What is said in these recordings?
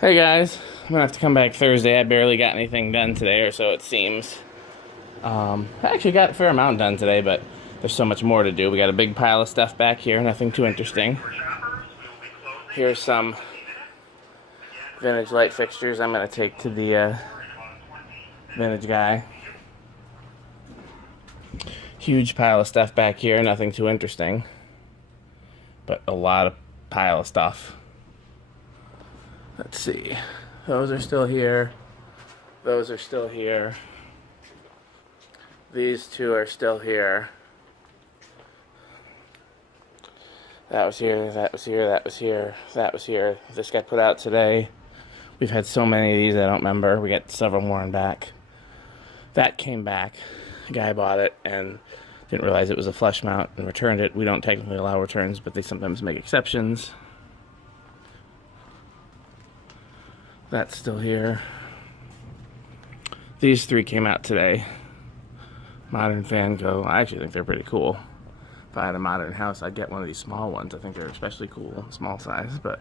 Hey guys, I'm gonna have to come back Thursday. I barely got anything done today, or so it seems. I actually got a fair amount done today, but there's so much more to do. We got a big pile of stuff back here, nothing too interesting. Here's some vintage light fixtures I'm gonna take to the vintage guy. Huge pile of stuff back here, nothing too interesting, but a lot of pile of stuff. Let's see. Those are still here. Those are still here. These two are still here. That was here, that was here, that was here, that was here. This got put out today. We've had so many of these I don't remember. We got several more in back. That came back. The guy bought it and didn't realize it was a flush mount and returned it. We don't technically allow returns, but they sometimes make exceptions. That's still here. These three came out today. Modern Fan Go. I actually think they're pretty cool. If I had a modern house, I'd get one of these small ones. I think they're especially cool, small size, but...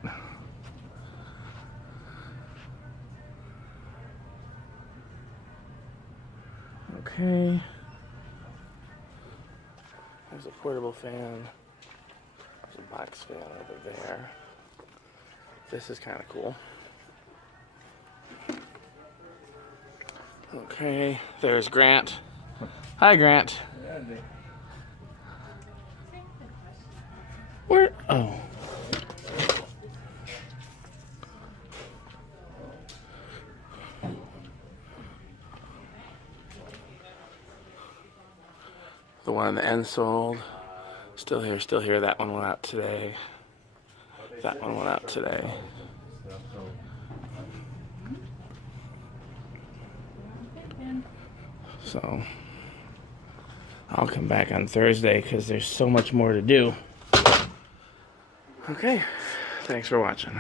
Okay. There's a portable fan. There's a box fan over there. This is kind of cool. Okay, there's Grant. Hi, Grant. Where? Oh. The one on the end sold. Still here, still here. That one went out today. That one went out today. So, I'll come back on Thursday because there's so much more to do. Okay, thanks for watching.